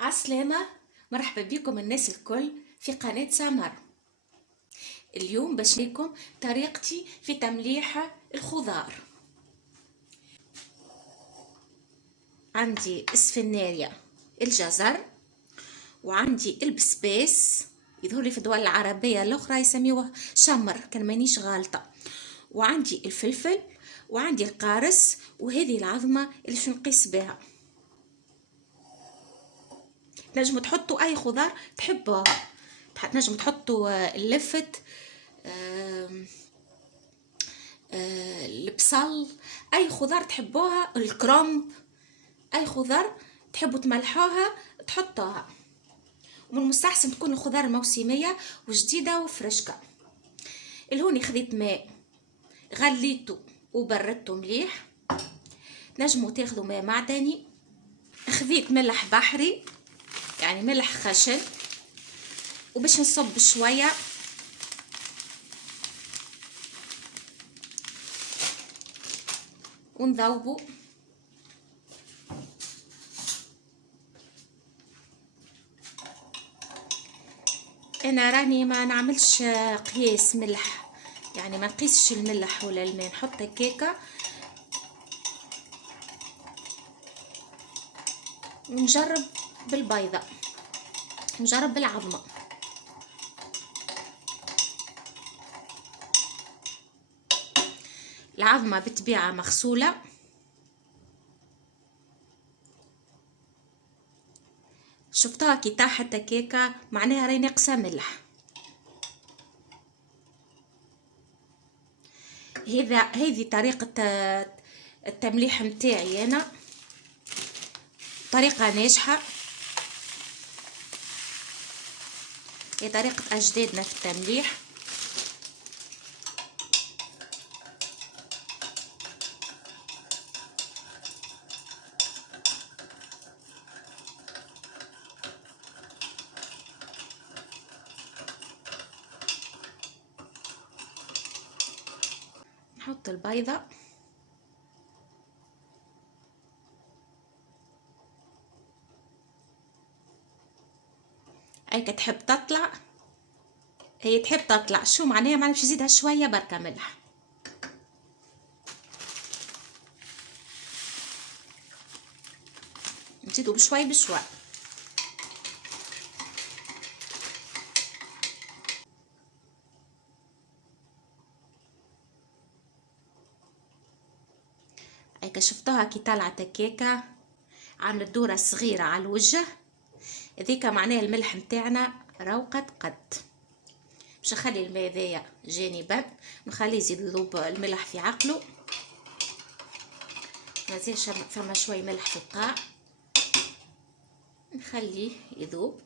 عالسلامة. مرحبا بكم الناس الكل في قناة سمر. اليوم باش نقولكم طريقتي في تمليح الخضار. عندي السفناريا، الجزر، وعندي البسباس يظهر لي في الدول العربية الأخرى يسميوه شمر كان مانيش غالطة، وعندي الفلفل، وعندي القارص، وهذه العظمة اللي باش نقيس بها. تنجموا تحطوا اي خضار تحبوها، تنجموا تحطوا اللفت، البصل، اي خضار تحبوها، الكرنب، اي خضار تحبوا تملحوها تحطوها. ومن المستحسن تكون الخضار موسميه وجديده وفرشكه. الهوني خذيت ماء غليته وبردته مليح، نجموا تاخذوا ماء معدني. خذيت ملح بحري يعني ملح خشن، وباش نصب شويه ونذوبه. انا راني ما نعملش قياس ملح، يعني ما نقيسش الملح ولا الماء، نحط هكاكا ونجرب بالبيضه، نجرب بالعظمه. العظمه بالطبيعه مغسوله، شفتها كي طاحت هكاكا معناها راهي ناقصه ملح. هذه طريقه التمليح متاعي انا، طريقه ناجحه، هي طريقه اجدادنا في التمليح. نحط البيضة، هيك تحب تطلع، هي تحب تطلع شو معناها باش نزيدها شوية بركة ملح. نزيدو بشوي بشوي. هيك شفتوها كي طلعت هكاكا عملت دورة صغيرة على الوجه، هذيك معناها الملح متاعنا روقت قد. باش نخلي الماء ذايا جانبا، نخليه يزيد يذوب الملح في عقله، مازال فما شوي ملح في القاع، نخليه يذوب.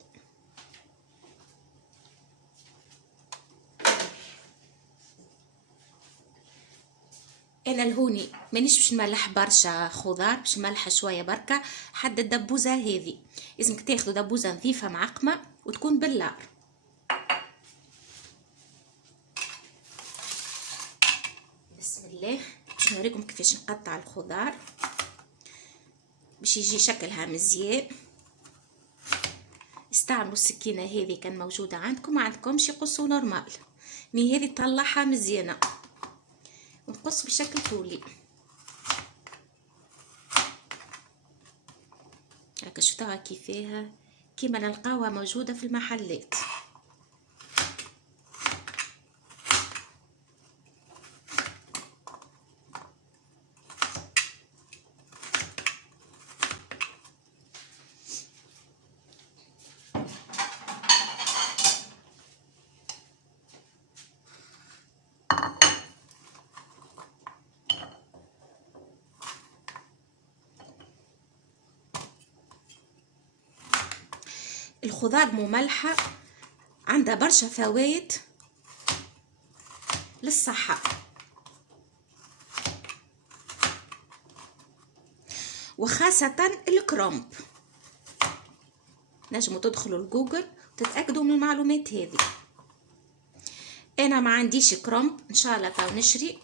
انا الهوني مانيش باش نملح برشا خضار، باش نملح شويه بركه. حد الدبوزه هذه لازمك تاخذوا دبوزه نظيفه معقمه وتكون بالنار. بسم الله، باش نوريكم كيفاش نقطع الخضار باش يجي شكلها مزيان. استعملوا السكينه هذه كان موجوده عندكم، ما عندكمش قصوا نورمال، مي هذه تطلعها مزيانه ونقص بشكل طولي. هكا شفتوها كيفاها كيما نلقاوها موجوده في المحلات. الخضار مملحة عندها برشا فوائد للصحة، وخاصة الكرنب. نجموا تدخلوا الجوجل وتتأكدوا من المعلومات هذه. انا ما عنديش كرنب، ان شاء الله تو نشري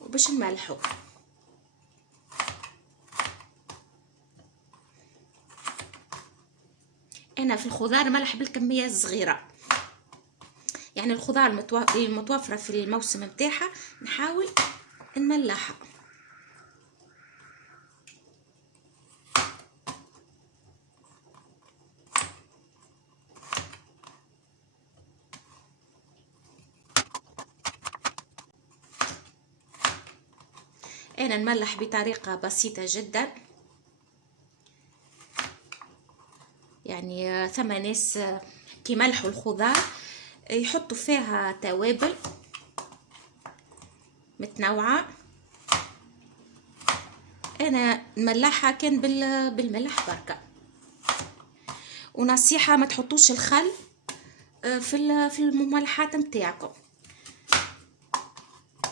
وباش نملحو. انا في الخضار ملح بالكميه الصغيره، يعني الخضار المتوفره في الموسم متاعها نحاول نملحها. انا نملح بطريقه بسيطه جدا، يعني ثم ناس كي ملحوا الخضار يحطوا فيها توابل متنوعه، انا نملحها كان بالملح بركه. ونصيحه ما تحطوش الخل في المملحات نتاعكم،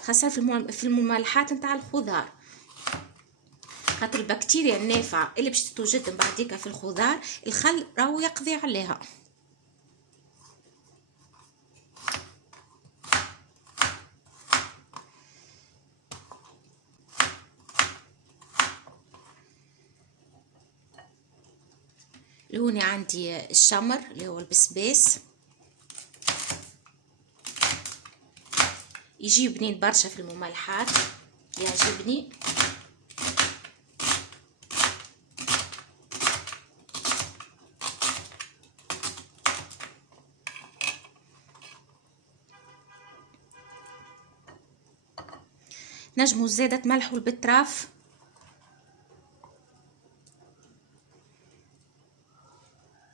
خاصه في المملحات نتاع الخضار، خاطر البكتيريا النافعه اللي باش تتوجد من بعديك في الخضار الخل راهو يقضي عليها. لوني عندي الشمر اللي هو البسباس، يجيبني برشا في المملحات، يعجبني. نجمو زادة تملحوا البتراف،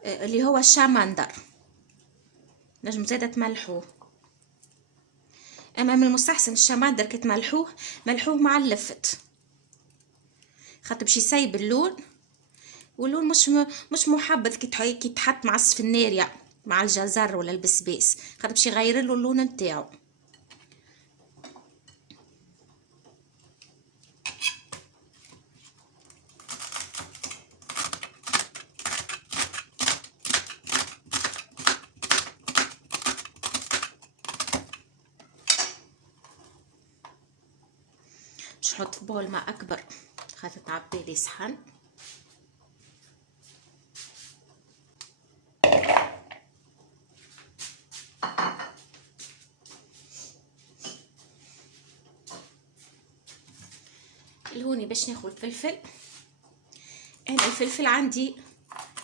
اللي هو الشامندر، نجمو زادة تملحوه. اما من المستحسن الشمندر كي تملحوه ملحوه مع اللفت، خاطر باش يسيب اللون، واللون مش محبذ كي تحط مع السفناريا مع الجزر ولا البسباس، خاطر باش يغير له اللون نتاعو. باش نحط في بول ماء اكبر خاطر تعبي لي صحن. الهوني باش ناخذ الفلفل، انا الفلفل عندي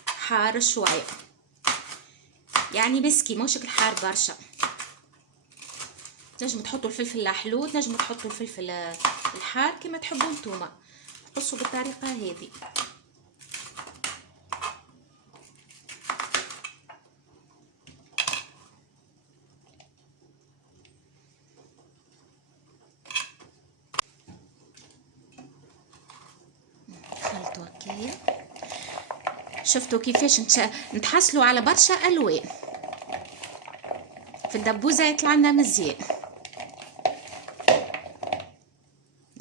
حار شويه، يعني مسكي ماهوش الحار برشا. تنجموا تحطوا الفلفل الحلو، تنجموا تحطوا الفلفل الحار كما تحبوا نتوما، قصوا بالطريقه هذه. خلطوا هكايا، شفتوا كيفاش نتحصلوا على برشا الوان في الدبوزه، يطلع لنا مزيان.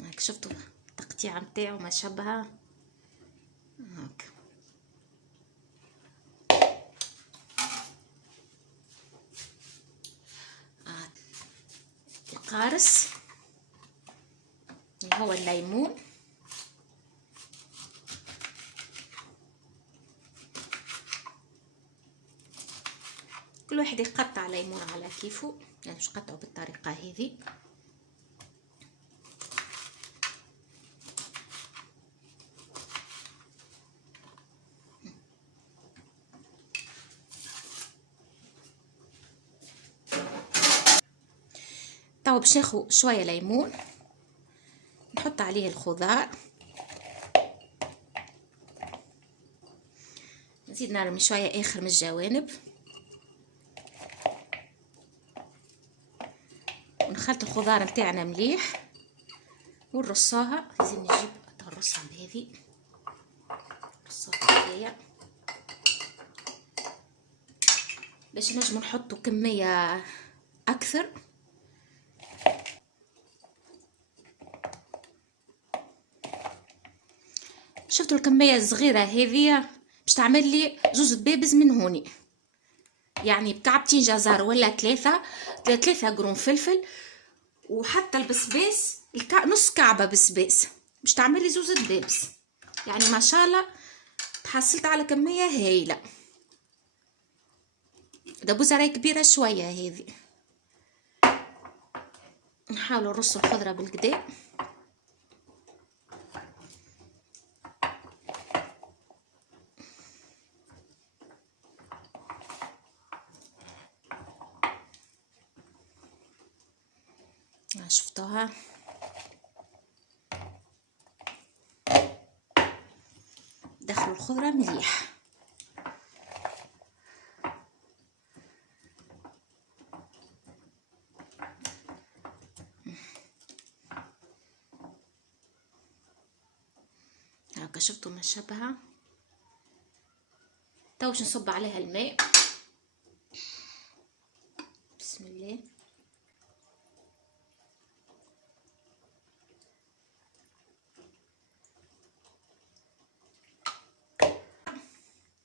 هاك شفتوا التقطيعه نتاعو ما شبهها هاك. القارص اللي هو الليمون، كل واحد يقطع ليمون على كيفه، يعني مش قطعوا بالطريقه هذه. تو باش ناخذ شويه ليمون نحط عليه الخضار، نزيد نرمي شويه اخر من الجوانب، ونخلط الخضار نتاعنا مليح ونرصوها. لازم نجيب نرصها بهذه، نرصوها هكايا باش نجمو نحطو كميه اكثر. شفتوا الكميه الصغيره هذه باش تعمل لي زوز دبابز من هوني، يعني بكعبتين جزر ولا ثلاثة قرون فلفل، وحتى البسباس نص كعبه بسباس باش تعمل لي زوز دبابز، يعني ما شاء الله تحصلت على كميه هايله. دبوزة راهي كبيرة شوية هذه. نحاول نرص الخضرة بالكدا. شفتوها؟ دخلوا الخضرة مليح. هاكا شفتوا ما شبهها. تو باش نصب عليها الماء. بسم الله.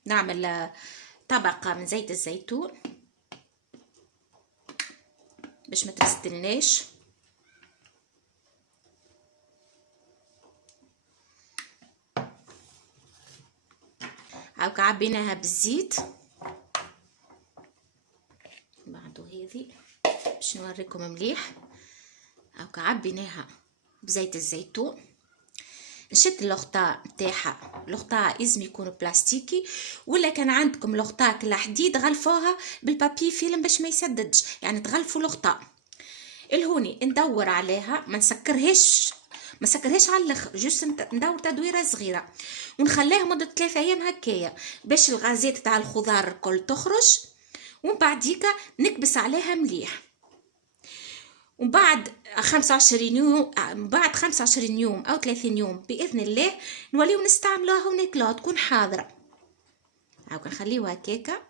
نعمل طبقة من زيت الزيتون باش ما ترستلناش. هاكا عبيناها بالزيت. بعدو هذه باش نوريكم مليح. هاكا عبيناها بزيت الزيتون. نشد الغطاء نتاعها. الغطاء لازم يكون بلاستيكي، ولا كان عندكم الغطاء كلا حديد غلفوها بالبابي فيلم باش ما يسددش، يعني تغلفوا الغطاء. الهوني ندور عليها، ما نسكرهاش على الاخر، جوست ندور تدويره صغيره ونخليها مده 3 ايام هكايا باش الغازات تاع الخضار الكل تخرج. ومن بعديكا نكبس عليها مليح. وبعد 25 يوم، بعد 25 يوم او 30 يوم باذن الله نوليو نستعملوها وناكلوها، تكون حاضره. هاكا نخليوها هكاكا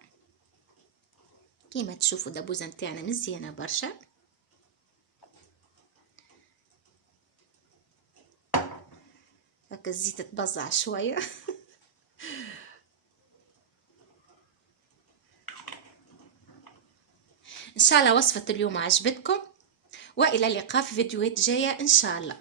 كيما تشوفوا. دبوزه نتاعنا مزيانه برشا. هاكا الزيت تبزع شويه. ان شاء الله وصفه اليوم عجبتكم، والى اللقاء في فيديوهات جايه ان شاء الله.